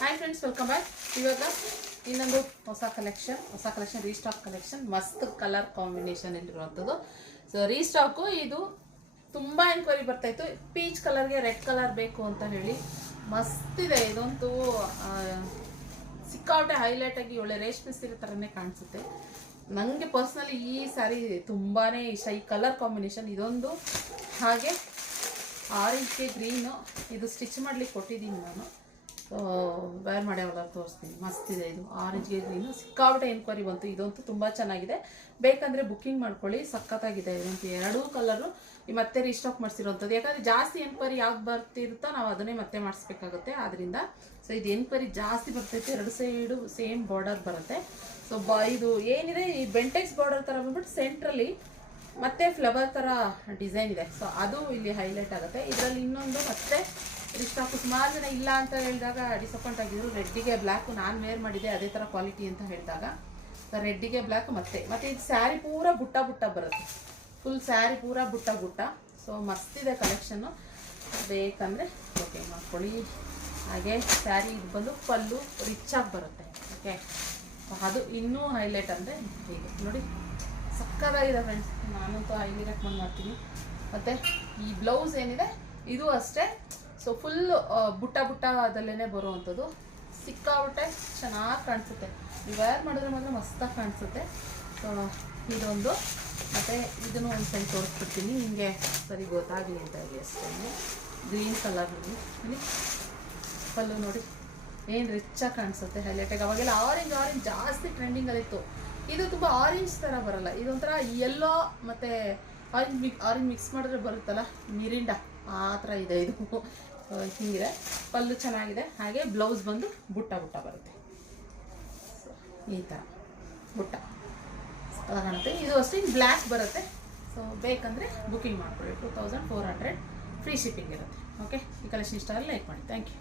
Hi friends, welcome back. ಇವಾಗ ಇನ್ನೊಂದು ಹೊಸ ಕಲೆಕ್ಷನ್ ರೀಸ್ಟಾಕ್ ಕಲೆಕ್ಷನ್, ಮಸ್ತ್ ಕಲರ್ ಕಾಂಬಿನೇಷನ್ ಇರುವಂಥದ್ದು. ಸೊ ರೀಸ್ಟಾಕು ಇದು ತುಂಬ ಎನ್ಕ್ವೈರಿ ಬರ್ತಾಯಿತ್ತು, ಪೀಚ್ ಕಲರ್ಗೆ ರೆಡ್ ಕಲರ್ ಬೇಕು ಅಂತ ಹೇಳಿ. ಮಸ್ತಿದೆ ಇದಂತೂ, ಸಿಕ್ಕಾಪಟ್ಟೆ ಹೈಲೈಟಾಗಿ ಒಳ್ಳೆ ರೇಷ್ಮೆ ಸೀರೆ ಥರನೇ ಕಾಣಿಸುತ್ತೆ. ನನಗೆ ಪರ್ಸ್ನಲಿ ಈ ಸ್ಯಾರಿ ತುಂಬಾ ಇಷ್ಟ, ಈ ಕಲರ್ ಕಾಂಬಿನೇಷನ್. ಇದೊಂದು ಹಾಗೆ ಆರೆಂಜ್ಗೆ ಗ್ರೀನು, ಇದು ಸ್ಟಿಚ್ ಮಾಡ್ಲಿಕ್ಕೆ ಕೊಟ್ಟಿದ್ದೀನಿ ನಾನು. ವೇರ್ ಮಾಡಿ ಅವಾಗ ತೋರಿಸ್ತೀನಿ. ಮಸ್ತಿದೆ ಇದು, ಆರೆಂಜ್ಗೆ ಗ್ರೀನು. ಸಿಕ್ಕಾಪಟ್ಟೆ ಎನ್ಕ್ವೈರಿ ಬಂತು. ಇದಂತೂ ತುಂಬ ಚೆನ್ನಾಗಿದೆ, ಬೇಕಂದರೆ ಬುಕ್ಕಿಂಗ್ ಮಾಡ್ಕೊಳ್ಳಿ. ಸಖತ್ತಾಗಿದೆ ಇದಂತೂ. ಎರಡೂ ಕಲರು ಮತ್ತೆ ರೀಸ್ಟಾಕ್ ಮಾಡಿಸಿರೋಂಥದ್ದು. ಯಾಕಂದರೆ ಜಾಸ್ತಿ ಎನ್ಕ್ವೈರಿ ಯಾವ್ದು ಬರ್ತಿರುತ್ತೋ ನಾವು ಅದನ್ನೇ ಮತ್ತೆ ಮಾಡಿಸ್ಬೇಕಾಗುತ್ತೆ. ಆದ್ದರಿಂದ ಸೊ ಇದು ಎನ್ಕ್ವೈರಿ ಜಾಸ್ತಿ ಬರ್ತೈತೆ. ಎರಡು ಸೈಡು ಸೇಮ್ ಬಾರ್ಡರ್ ಬರುತ್ತೆ. ಸೊ ಇದು ಏನಿದೆ, ಈ ಬೆಂಟೆಕ್ಸ್ ಬಾರ್ಡರ್ ಥರ ಬಂದ್ಬಿಟ್ಟು ಸೆಂಟ್ರಲ್ಲಿ ಮತ್ತೆ ಫ್ಲವರ್ ಥರ ಡಿಸೈನ್ ಇದೆ. ಸೊ ಅದು ಇಲ್ಲಿ ಹೈಲೈಟ್ ಆಗುತ್ತೆ. ಇದರಲ್ಲಿ ಇನ್ನೊಂದು ಮತ್ತೆ ರೀಸ್ಟಾಕು ಸುಮಾರು ಜನ ಇಲ್ಲ ಅಂತ ಹೇಳಿದಾಗ ಡಿಸಪಾಯಿಂಟ್ ಆಗಿದ್ರು. ರೆಡ್ಡಿಗೆ ಬ್ಲ್ಯಾಕು ನಾನು ವೇರ್ ಮಾಡಿದೆ, ಅದೇ ಥರ ಕ್ವಾಲಿಟಿ ಅಂತ ಹೇಳಿದಾಗ ರೆಡ್ಡಿಗೆ ಬ್ಲ್ಯಾಕ್ ಮತ್ತೆ ಇದು ಸ್ಯಾರಿ ಪೂರ ಬುಟ್ಟ ಬರುತ್ತೆ. ಫುಲ್ ಸ್ಯಾರಿ ಪೂರ ಬುಟ್ಟ. ಸೊ ಮಸ್ತಿದೆ ಕಲೆಕ್ಷನ್ನು, ಬೇಕಂದರೆ ಓಕೆ ಮಾಡ್ಕೊಳ್ಳಿ. ಹಾಗೆ ಸ್ಯಾರಿ ಇದು ಬಂದು ಪಲ್ಲು ರಿಚಾಗಿ ಬರುತ್ತೆ. ಓಕೆ, ಅದು ಇನ್ನೂ ಹೈಲೈಟ್ ಅಂದರೆ ಹೀಗೆ ನೋಡಿ, ಸಕ್ಕತ್ತಾಗಿದೆ ಫ್ರೆಂಡ್ಸ್. ನಾನಂತೂ ಹೈಲಿ ರೆಕಮೆಂಡ್ ಮಾಡ್ತೀನಿ. ಮತ್ತು ಈ ಬ್ಲೌಸ್ ಏನಿದೆ ಇದು ಅಷ್ಟೇ. ಸೊ ಫುಲ್ ಬುಟ್ಟ ಅದಲ್ಲೇ ಬರುವಂಥದ್ದು. ಸಿಕ್ಕಾಬಿಟ್ಟೆ ಚೆನ್ನಾಗಿ ಕಾಣಿಸುತ್ತೆ. ನೀವು ವೇರ್ ಮಾಡಿದ್ರೆ ಮಾತ್ರ ಮಸ್ತಾಗಿ ಕಾಣಿಸುತ್ತೆ. ಸೊ ಇದೊಂದು, ಮತ್ತು ಇದನ್ನು ಒಂದು ಸೈಡ್ ತೋರಿಸ್ಬಿಡ್ತೀನಿ ನಿಮಗೆ ಸರಿ ಗೊತ್ತಾಗಲಿ ಅಂತ ಹೇಳಿ ಅಷ್ಟೇ. ಗ್ರೀನ್ ಕಲರ್ ನೋಡಿ, ಪಲ್ಲು ನೋಡಿ ಏನು ರಿಚಾಗಿ ಕಾಣಿಸುತ್ತೆ, ಹೈಲೈಟಾಗಿ. ಅವಾಗೆಲ್ಲ ಆರೆಂಜ್ ಜಾಸ್ತಿ ಟ್ರೆಂಡಿಂಗಲ್ಲಿತ್ತು. ಇದು ತುಂಬ ಆರೆಂಜ್ ಥರ ಬರಲ್ಲ, ಇದೊಂಥರ ಯೆಲ್ಲೋ ಮತ್ತು ಆರೆಂಜ್ ಮಿಕ್ಸ್ ಮಾಡಿದ್ರೆ ಬರುತ್ತಲ್ಲ, ಮಿರಿಂಡ ಆ ಥರ ಇದೆ ಇದು. ಹೀಗಿದೆ, ಪಲ್ಲು ಚೆನ್ನಾಗಿದೆ. ಹಾಗೆ ಬ್ಲೌಸ್ ಬಂದು ಬುಟ್ಟ ಬರುತ್ತೆ. ಈ ಥರ ಬುಟ್ಟ ಕಾಣುತ್ತೆ. ಇದು ಅಷ್ಟೇ ಬ್ಲ್ಯಾಕ್ ಬರುತ್ತೆ. ಸೊ ಬೇಕಂದರೆ ಬುಕ್ಕಿಂಗ್ ಮಾಡ್ಕೊಳ್ಳಿ. 2400 ಫ್ರೀ ಶಿಪ್ಪಿಂಗ್ ಇರುತ್ತೆ. ಓಕೆ, ಈ ಕಲೆಕ್ಷನ್ ಇಷ್ಟ ಆದರೆ ಲೈಕ್ ಮಾಡಿ. Thank you.